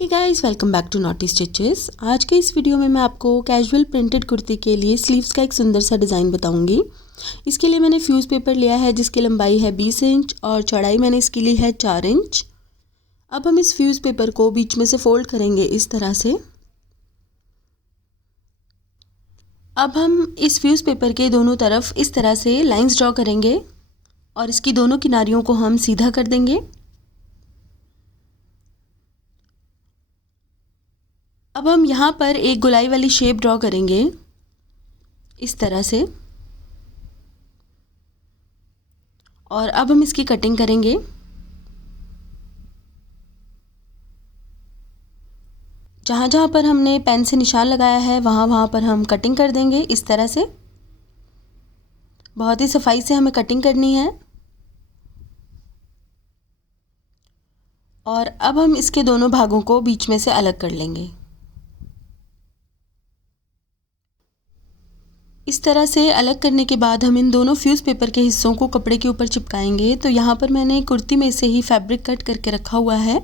Hey guys, welcome back to Naughty Stitches. आज के इस वीडियो में मैं आपको कैजुअल प्रिंटेड कुर्ती के लिए स्लीव्स का एक सुंदर सा डिज़ाइन बताऊंगी। इसके लिए मैंने फ्यूज़ पेपर लिया है जिसकी लंबाई है 20 इंच और चौड़ाई मैंने इसकी ली है 4 इंच। अब हम इस फ्यूज़ पेपर को बीच में से फोल्ड करेंगे इस तरह से। अब हम इस फ्यूज़ पेपर के दोनों तरफ इस तरह से लाइंस ड्रॉ करेंगे और इसकी दोनों किनारियों को हम सीधा कर देंगे। अब हम यहाँ पर एक गोलाई वाली शेप ड्रॉ करेंगे इस तरह से और अब हम इसकी कटिंग करेंगे। जहाँ जहाँ पर हमने पेन से निशान लगाया है वहाँ पर हम कटिंग कर देंगे इस तरह से। बहुत ही सफाई से हमें कटिंग करनी है। और अब हम इसके दोनों भागों को बीच में से अलग कर लेंगे। इस तरह से अलग करने के बाद हम इन दोनों फ्यूज़ पेपर के हिस्सों को कपड़े के ऊपर चिपकाएंगे। तो यहाँ पर मैंने कुर्ती में से ही फैब्रिक कट करके रखा हुआ है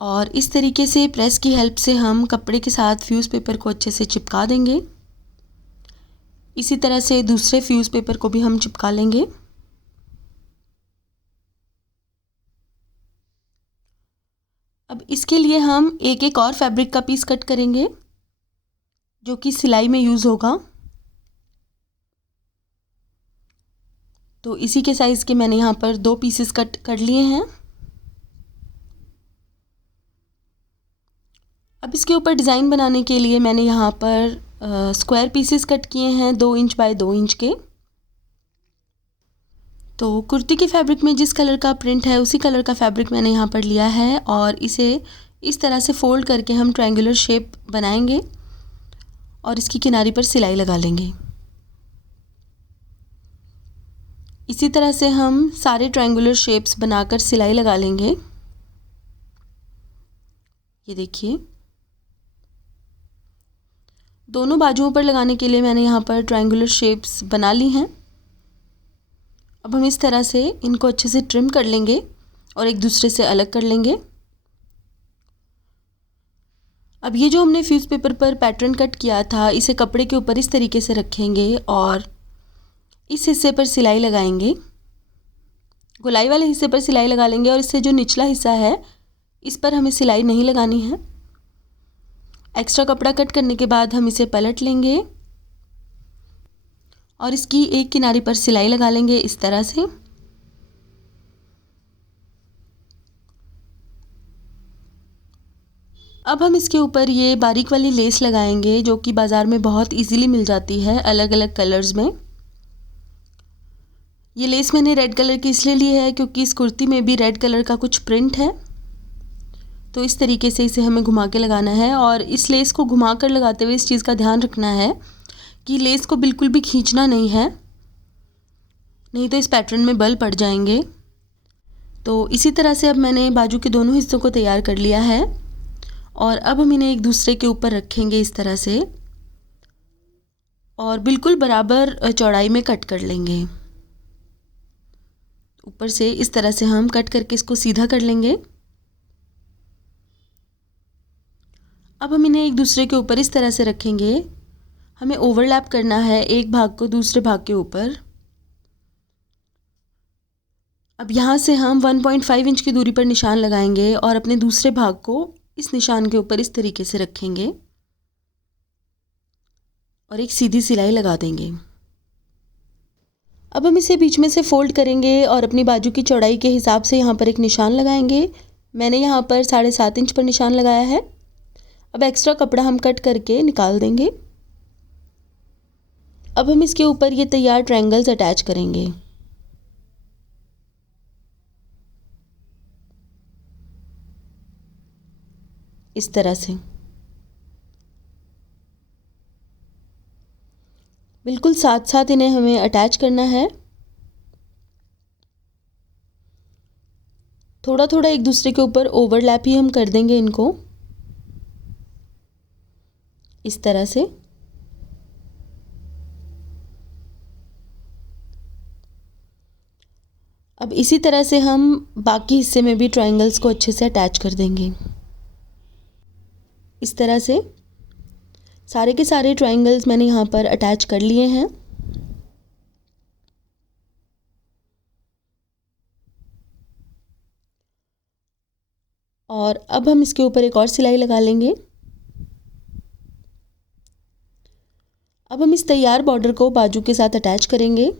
और इस तरीके से प्रेस की हेल्प से हम कपड़े के साथ फ्यूज़ पेपर को अच्छे से चिपका देंगे। इसी तरह से दूसरे फ्यूज़ पेपर को भी हम चिपका लेंगे। अब इसके लिए हम एक एक और फैब्रिक का पीस कट करेंगे जो कि सिलाई में यूज़ होगा। तो इसी के साइज़ के मैंने यहाँ पर 2 पीसेस कट कर लिए हैं। अब इसके ऊपर डिज़ाइन बनाने के लिए मैंने यहाँ पर स्क्वायर पीसेस कट किए हैं 2 इंच बाय 2 इंच के। तो कुर्ती के फैब्रिक में जिस कलर का प्रिंट है उसी कलर का फैब्रिक मैंने यहाँ पर लिया है और इसे इस तरह से फोल्ड करके हम ट्रायंगुलर शेप बनाएंगे और इसकी किनारी पर सिलाई लगा लेंगे। इसी तरह से हम सारे ट्रायंगुलर शेप्स बनाकर सिलाई लगा लेंगे। ये देखिए, दोनों बाजुओं पर लगाने के लिए मैंने यहाँ पर ट्रायंगुलर शेप्स बना ली हैं। अब हम इस तरह से इनको अच्छे से ट्रिम कर लेंगे और एक दूसरे से अलग कर लेंगे। अब ये जो हमने फ्यूज़ पेपर पर पैटर्न कट किया था इसे कपड़े के ऊपर इस तरीके से रखेंगे और इस हिस्से पर सिलाई लगाएंगे। गोलाई वाले हिस्से पर सिलाई लगा लेंगे और इससे जो निचला हिस्सा है इस पर हमें सिलाई नहीं लगानी है। एक्स्ट्रा कपड़ा कट करने के बाद हम इसे पलट लेंगे और इसकी एक किनारी पर सिलाई लगा लेंगे इस तरह से। अब हम इसके ऊपर ये बारीक वाली लेस लगाएंगे जो कि बाज़ार में बहुत इजीली मिल जाती है अलग अलग कलर्स में। ये लेस मैंने रेड कलर की इसलिए ली है क्योंकि इस कुर्ती में भी रेड कलर का कुछ प्रिंट है। तो इस तरीके से इसे हमें घुमा के लगाना है और इस लेस को घुमा कर लगाते हुए इस चीज़ का ध्यान रखना है कि लेस को बिल्कुल भी खींचना नहीं है, नहीं तो इस पैटर्न में बल पड़ जाएंगे। तो इसी तरह से अब मैंने बाजू के दोनों हिस्सों को तैयार कर लिया है और अब हम इन्हें एक दूसरे के ऊपर रखेंगे इस तरह से और बिल्कुल बराबर चौड़ाई में कट कर लेंगे। ऊपर से इस तरह से हम कट करके इसको सीधा कर लेंगे। अब हम इन्हें एक दूसरे के ऊपर इस तरह से रखेंगे। हमें ओवरलैप करना है एक भाग को दूसरे भाग के ऊपर। अब यहाँ से हम 1.5 इंच की दूरी पर निशान लगाएंगे और अपने दूसरे भाग को इस निशान के ऊपर इस तरीके से रखेंगे और एक सीधी सिलाई लगा देंगे। अब हम इसे बीच में से फोल्ड करेंगे और अपनी बाजू की चौड़ाई के हिसाब से यहाँ पर एक निशान लगाएंगे। मैंने यहाँ पर 7.5 इंच पर निशान लगाया है। अब एक्स्ट्रा कपड़ा हम कट करके निकाल देंगे। अब हम इसके ऊपर ये तैयार ट्रायंगल्स अटैच करेंगे। इस तरह से बिल्कुल साथ साथ इन्हें हमें अटैच करना है। थोड़ा थोड़ा एक दूसरे के ऊपर ओवरलैप ही हम कर देंगे इनको इस तरह से। अब इसी तरह से हम बाकी हिस्से में भी ट्रायंगल्स को अच्छे से अटैच कर देंगे। इस तरह से सारे के सारे ट्रायंगल्स मैंने यहाँ पर अटैच कर लिए हैं। और अब हम इसके ऊपर एक और सिलाई लगा लेंगे। अब हम इस तैयार बॉर्डर को बाजू के साथ अटैच करेंगे।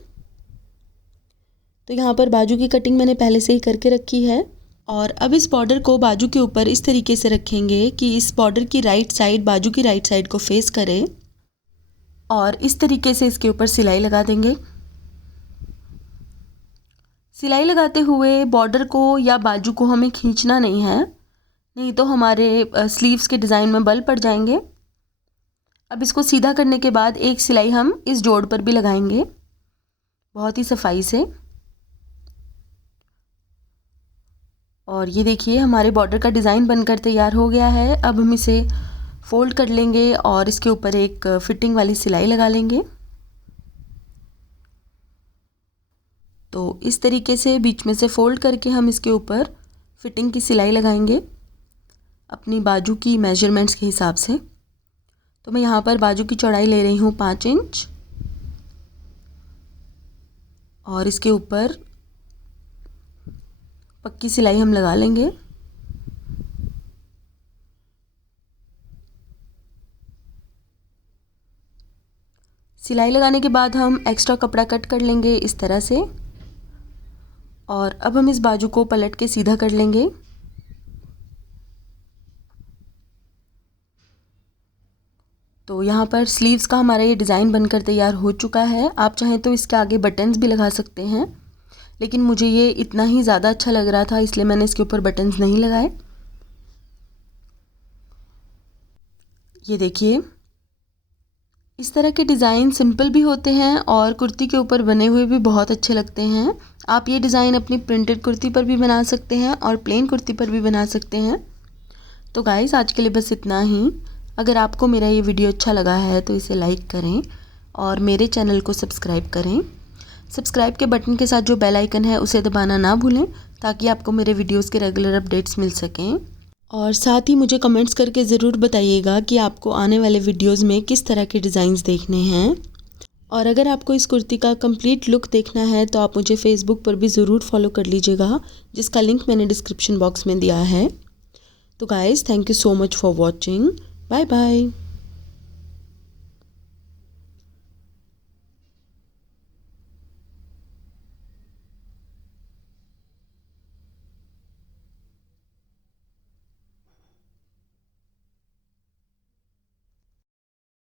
तो यहाँ पर बाजू की कटिंग मैंने पहले से ही करके रखी है और अब इस बॉर्डर को बाजू के ऊपर इस तरीके से रखेंगे कि इस बॉर्डर की राइट साइड बाजू की राइट साइड को फेस करे और इस तरीके से इसके ऊपर सिलाई लगा देंगे। सिलाई लगाते हुए बॉर्डर को या बाजू को हमें खींचना नहीं है, नहीं तो हमारे स्लीव्स के डिज़ाइन में बल पड़ जाएंगे। अब इसको सीधा करने के बाद एक सिलाई हम इस जोड़ पर भी लगाएंगे बहुत ही सफाई से। और ये देखिए हमारे बॉर्डर का डिज़ाइन बनकर तैयार हो गया है। अब हम इसे फोल्ड कर लेंगे और इसके ऊपर एक फिटिंग वाली सिलाई लगा लेंगे। तो इस तरीके से बीच में से फोल्ड करके हम इसके ऊपर फिटिंग की सिलाई लगाएंगे अपनी बाजू की मेजरमेंट्स के हिसाब से। तो मैं यहाँ पर बाजू की चौड़ाई ले रही हूँ 5 इंच और इसके ऊपर पक्की सिलाई हम लगा लेंगे। सिलाई लगाने के बाद हम एक्स्ट्रा कपड़ा कट कर लेंगे इस तरह से और अब हम इस बाजू को पलट के सीधा कर लेंगे। तो यहाँ पर स्लीव्स का हमारा ये डिज़ाइन बनकर तैयार हो चुका है। आप चाहें तो इसके आगे बटन्स भी लगा सकते हैं, लेकिन मुझे ये इतना ही ज़्यादा अच्छा लग रहा था इसलिए मैंने इसके ऊपर बटन्स नहीं लगाए। ये देखिए इस तरह के डिज़ाइन सिंपल भी होते हैं और कुर्ती के ऊपर बने हुए भी बहुत अच्छे लगते हैं। आप ये डिज़ाइन अपनी प्रिंटेड कुर्ती पर भी बना सकते हैं और प्लेन कुर्ती पर भी बना सकते हैं। तो गाइस आज के लिए बस इतना ही। अगर आपको मेरा ये वीडियो अच्छा लगा है तो इसे लाइक करें और मेरे चैनल को सब्सक्राइब करें। सब्सक्राइब के बटन के साथ जो बेल आइकन है उसे दबाना ना भूलें ताकि आपको मेरे वीडियोस के रेगुलर अपडेट्स मिल सकें। और साथ ही मुझे कमेंट्स करके ज़रूर बताइएगा कि आपको आने वाले वीडियोस में किस तरह के डिज़ाइंस देखने हैं। और अगर आपको इस कुर्ती का कंप्लीट लुक देखना है तो आप मुझे फेसबुक पर भी ज़रूर फॉलो कर लीजिएगा, जिसका लिंक मैंने डिस्क्रिप्शन बॉक्स में दिया है। तो guys thank you so much for watching. Bye bye.